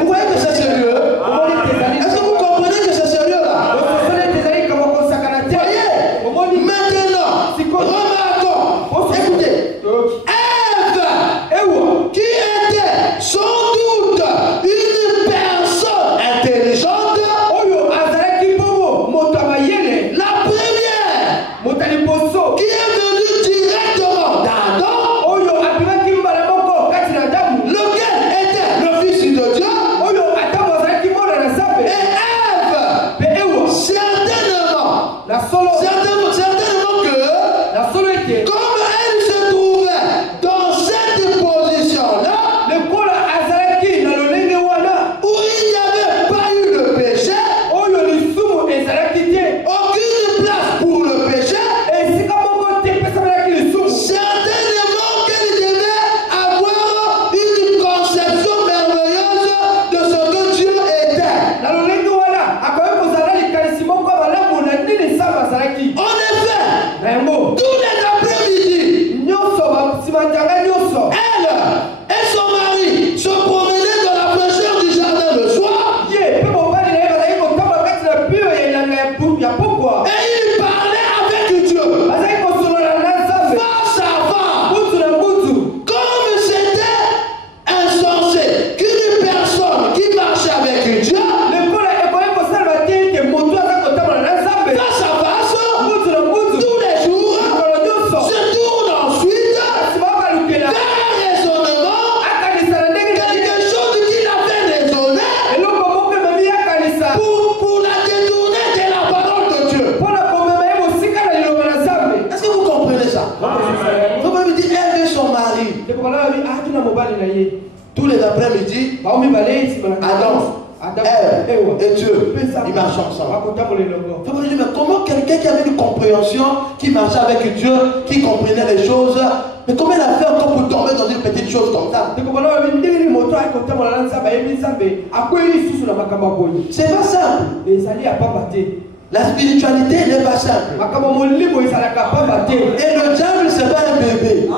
Vous voyez que c'est sérieux? Est-ce que vous comprenez que c'est sérieux là? et Dieu, ils marchent ensemble. Mais comment quelqu'un qui avait une compréhension, qui marchait avec Dieu, qui comprenait les choses, mais comment il a fait encore pour tomber dans une petite chose comme ça? C'est pas simple. La spiritualité n'est pas simple. Et le diable, c'est pas un bébé. Le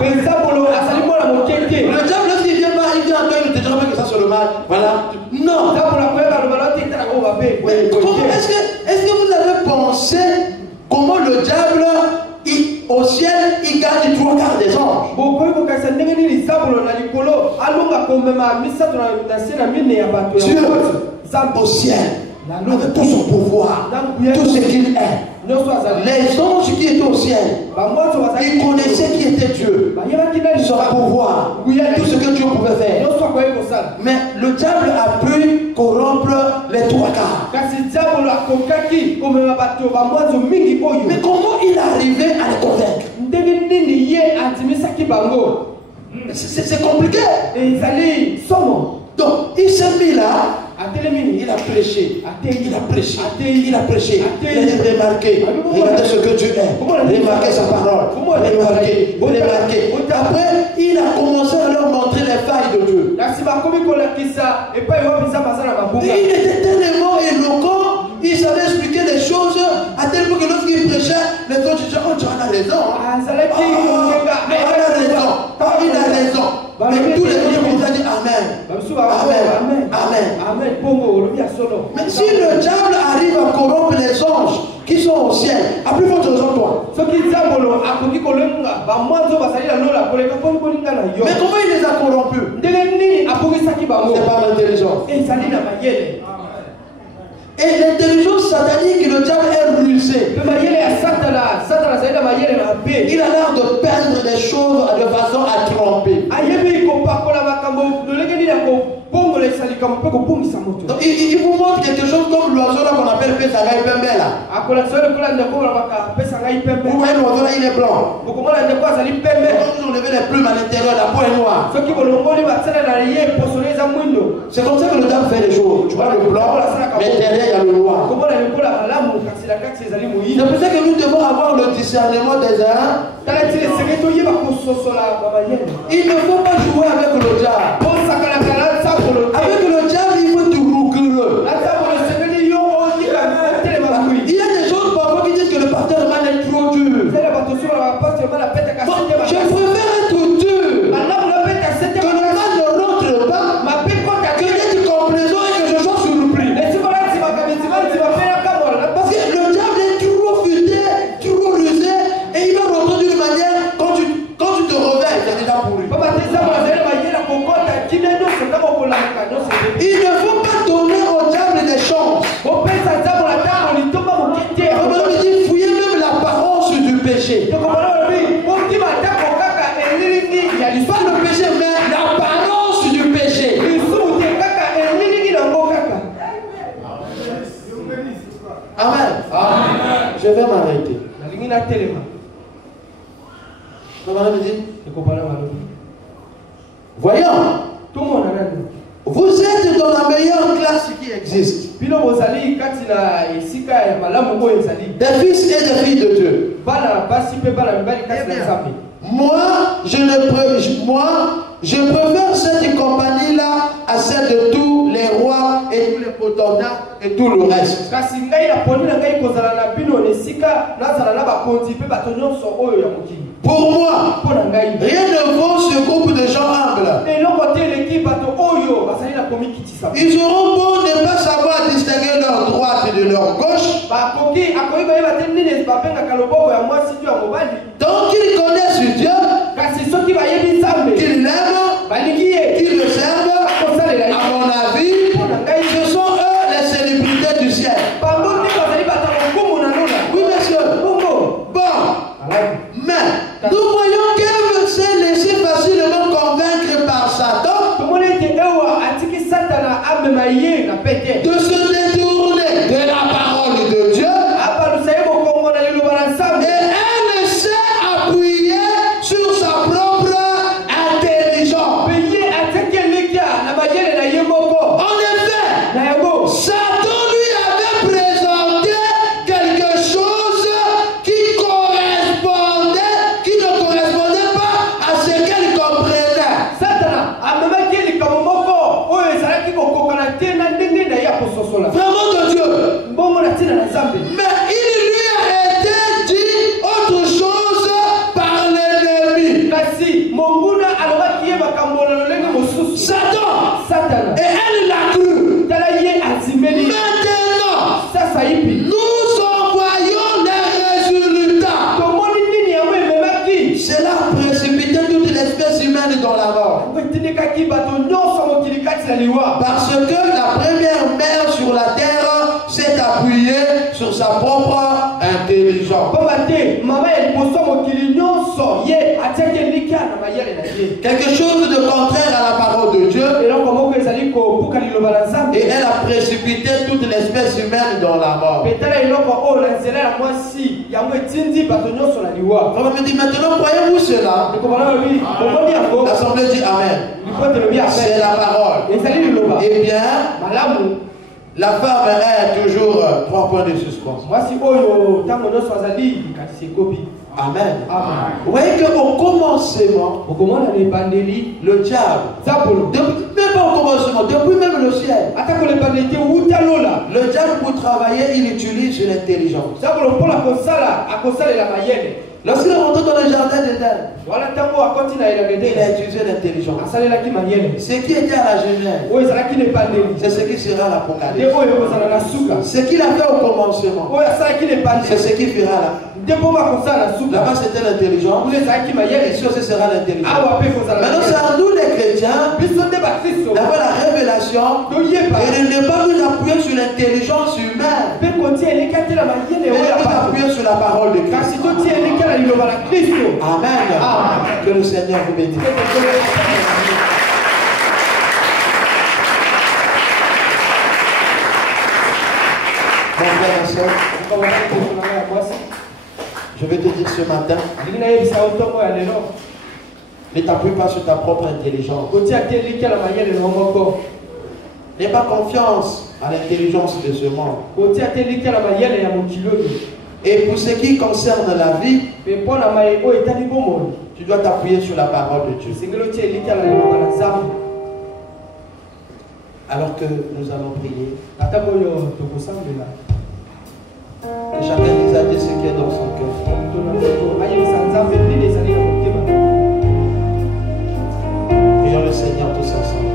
diable, lorsqu'il vient pas, il vient encore, il ne te dira pas que ça c'est le mal. Voilà. Non. Est-ce que vous avez pensé comment le diable, au ciel, il gagne 3/4 des anges? Dieu, au ciel, avec tout son pouvoir, tout ce qu'il est. Les anges qui étaient au ciel, ils connaissaient qui était Dieu, son pouvoir, tout ce que Dieu pouvait faire. Mais le diable a pu corrompre les 3/4. Mais comment il est arrivé à les convaincre? C'est compliqué. Donc, il s'est mis là. Il a prêché, il a prêché, il a prêché, il a remarqué, regardez ce que Dieu est, remarquez sa parole, remarquez. Après, il a commencé à leur montrer les failles de Dieu. Et il était tellement éloquent, il savait expliquer les choses, à tel point que lorsqu'il prêchait, les autres disaient, oh, tu en as raison. Il a raison. Mais tous les gens ont dit Amen. Amen. Mais si le diable arrive à corrompre les anges qui sont au ciel, à plus forte raison toi. Mais comment il les a corrompus? C'est pas l'intelligence. Et l'intelligence satanique, le diable est rusé. Il a l'air de peindre des choses de façon à tromper. Donc, il vous montre quelque chose comme l'oiseau là qu'on appelle Pessangaï Pembe là. Vous voyez l'oiseau là, il est blanc. Quand vous enlevez les plumes à l'intérieur, la peau est noire. C'est comme ça que le diable fait les choses. Tu vois le blanc, mais derrière il y a le noir. C'est pour ça que nous devons avoir le discernement des uns. Il ne faut pas jouer avec le diable. Avec le diable, il faut du rouquereux. Il y a des choses parfois qui disent que le pasteur est trop dur. Je préfère être dur. Que le mal ne rentre pas, que j'ai du complaisant et que je sois surpris. Parce que le diable est trop futé, trop rusé, et il va rentrer d'une manière, quand tu te réveilles, c'est déjà pourri. Il ne faut pas donner au diable des chances. Il dit fouillez même l'apparence du péché. Pas le péché, mais l'apparence du péché. Amen. Je vais m'arrêter. Voyons. Vous êtes dans la meilleure classe qui existe. Des fils et des filles de Dieu. Moi, je préfère cette compagnie-là à celle de tous les rois et tous les potentats et tout le reste. Pour moi, rien ne vaut ce groupe de gens humbles. Ils auront beau ne pas savoir distinguer leur droite de leur gauche. Donc ils connaissent Dieu, qu'ils l'aiment, qu'ils le servent. À mon avis, ce sont eux les célébrités du ciel. Oui, monsieur. Bon. Mais nous voyons qu'elle s'est laissée facilement convaincre par Satan de se détourner de la parole de Dieu. Et elle sait s'appuyer sur sa propre intelligence. Quelque chose de contraire à la parole de Dieu. Et elle a précipité toute l'espèce humaine dans la mort. On me dit maintenant, croyez-vous cela? L'assemblée dit Amen. C'est la parole. Eh bien, la femme est toujours 3 points de suspension. Amen. Vous voyez qu'au commencement, le diable, même pas au commencement, depuis même le ciel, le diable pour travailler, il utilise l'intelligence. Lorsqu'il est rentré dans le jardin d'Éden, il a utilisé l'intelligence. Ce qui était à la Genèse, c'est ce qui sera à l'Apocalypse. Ce qu'il a fait au commencement, c'est ce qu'il fera là. Là-bas c'était l'intelligence, ici aussi sera l'intelligence. Maintenant c'est à nous les chrétiens d'avoir la révélation et de ne pas nous appuyer sur l'intelligence humaine, mais de nous appuyer sur la parole de Christ. Amen. Que le Seigneur vous bénisse. Mon frère et soeur, je vais te dire ce matin, ne t'appuie pas sur ta propre intelligence. N'aie pas confiance à l'intelligence de ce monde. Et pour ce qui concerne la vie, tu dois t'appuyer sur la parole de Dieu. Alors que nous allons prier, et chacun nous a dit ce qui est dans son cœur. Prions le Seigneur tous ensemble.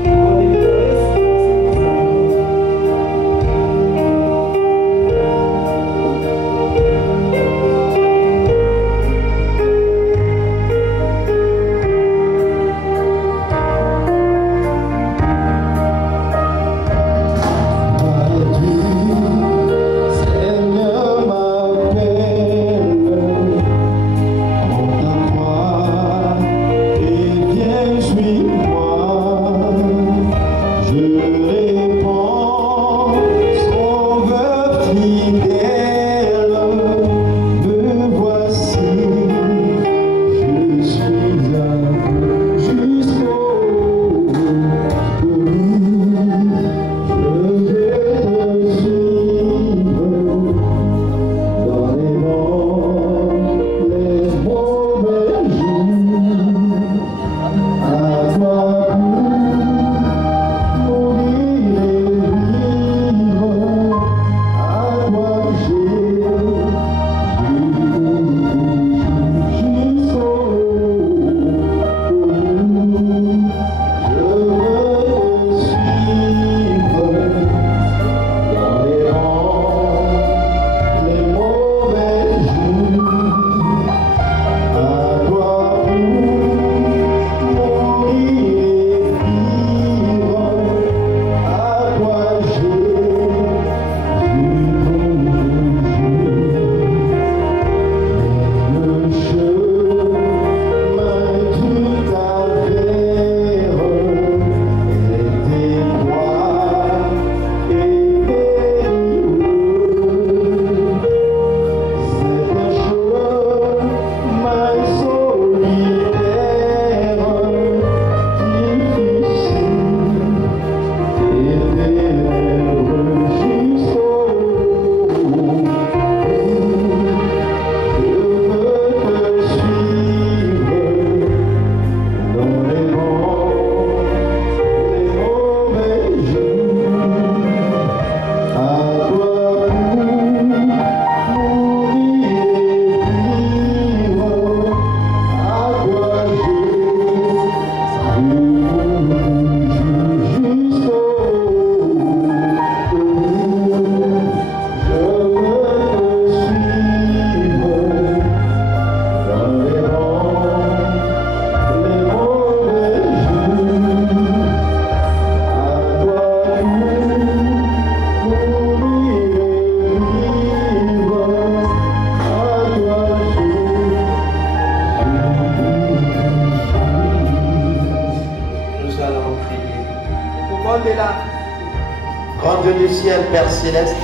Grand Dieu du ciel, Père céleste,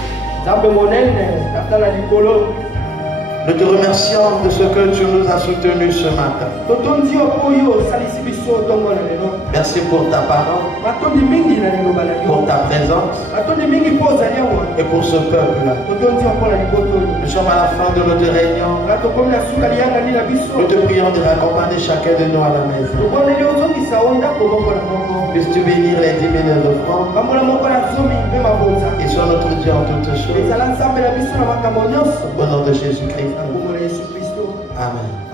nous te remercions de ce que tu nous as soutenus ce matin. Merci pour ta parole, pour ta présence et pour ce peuple. Nous sommes à la fin de notre réunion. Nous te prions de raccompagner chacun de nous à la maison. Puisses-tu bénir les 10 000 offrandes et sur notre Dieu en toutes choses. Au nom de Jésus-Christ. Amen.